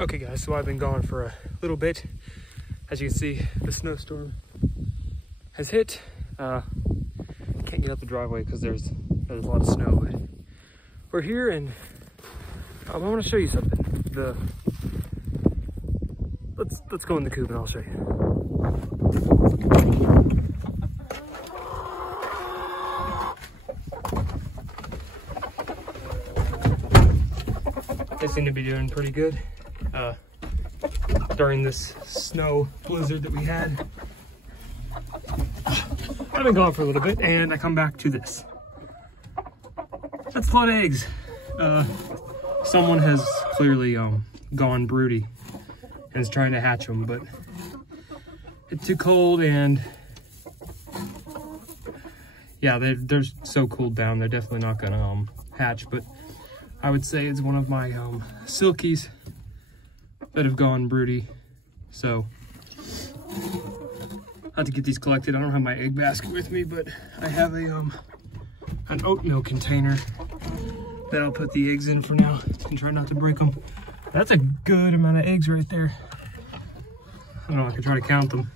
Okay guys, so I've been gone for a little bit. As you can see, the snowstorm has hit. Can't get up the driveway because there's a lot of snow, but we're here and I want to show you something. Let's go in the coop and I'll show you. They seem to be doing pretty good during this snow blizzard that we had. I've been gone for a little bit and I come back to this. That's a lot of eggs. Someone has clearly gone broody and is trying to hatch them, but it's too cold and yeah, they're so cooled down. They're definitely not gonna hatch, but I would say it's one of my silkies that have gone broody. So I have to get these collected. I don't have my egg basket with me, but I have an oatmeal container that I'll put the eggs in for now and try not to break them. That's a good amount of eggs right there. I don't know, I can try to count them.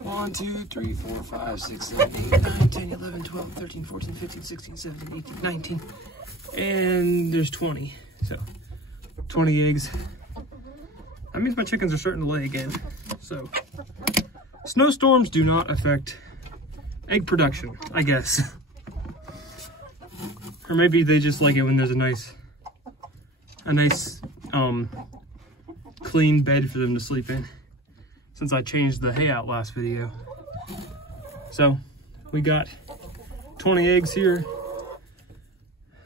1, 2, 3, 4, 5, 6, 7, 8, 9, 10, 11, 12, 13, 14, 15, 16, 17, 18, 19. And there's 20. So 20 eggs. That means my chickens are starting to lay again. So snowstorms do not affect egg production, I guess. Or maybe they just like it when there's a nice clean bed for them to sleep in, since I changed the hay out last video. So we got 20 eggs here.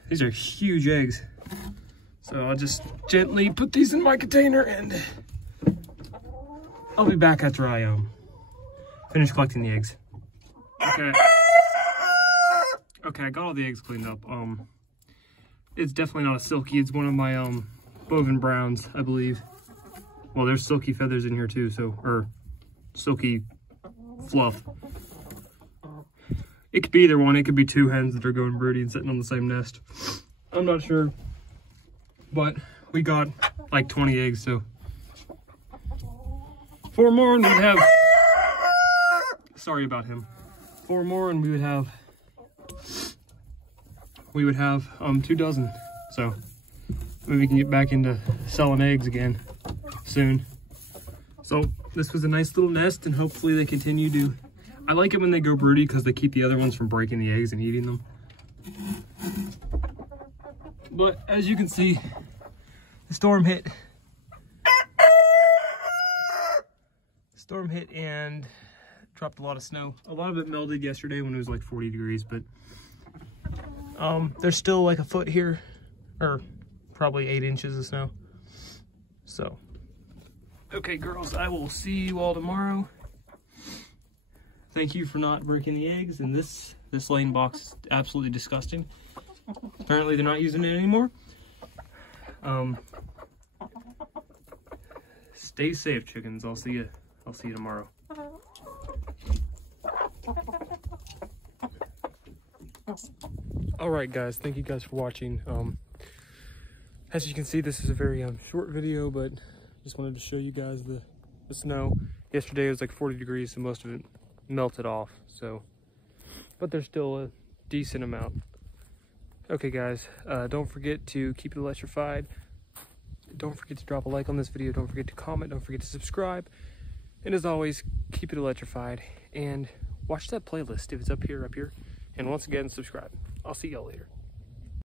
These are huge eggs. So I'll just gently put these in my container and I'll be back after I finish collecting the eggs. Okay, I got all the eggs cleaned up. It's definitely not a silky. It's one of my Boven Browns, I believe. Well, there's silky feathers in here too, or silky fluff. It could be either one. It could be two hens that are going broody and sitting on the same nest. I'm not sure, but we got like 20 eggs, so 4 more and we'd have, sorry about him, 4 more and we would have 2 dozen. So maybe we can get back into selling eggs again soon. So this was a nice little nest and hopefully they continue to. I like it when they go broody because they keep the other ones from breaking the eggs and eating them. But as you can see, the storm hit. Storm hit and dropped a lot of snow. A lot of it melted yesterday when it was like 40 degrees, but there's still like a foot here, or probably 8 inches of snow. So, okay girls, I will see you all tomorrow. Thank you for not breaking the eggs, and this laying box is absolutely disgusting. Apparently they're not using it anymore. Stay safe, chickens. I'll see you tomorrow. All right, guys. Thank you guys for watching. As you can see, this is a very short video, but just wanted to show you guys the snow. Yesterday it was like 40 degrees, so most of it melted off. So, but there's still a decent amount. Okay, guys. Don't forget to keep it electrified. Don't forget to drop a like on this video. Don't forget to comment. Don't forget to subscribe. And as always, keep it electrified and watch that playlist if it's up here. And once again, subscribe. I'll see y'all later.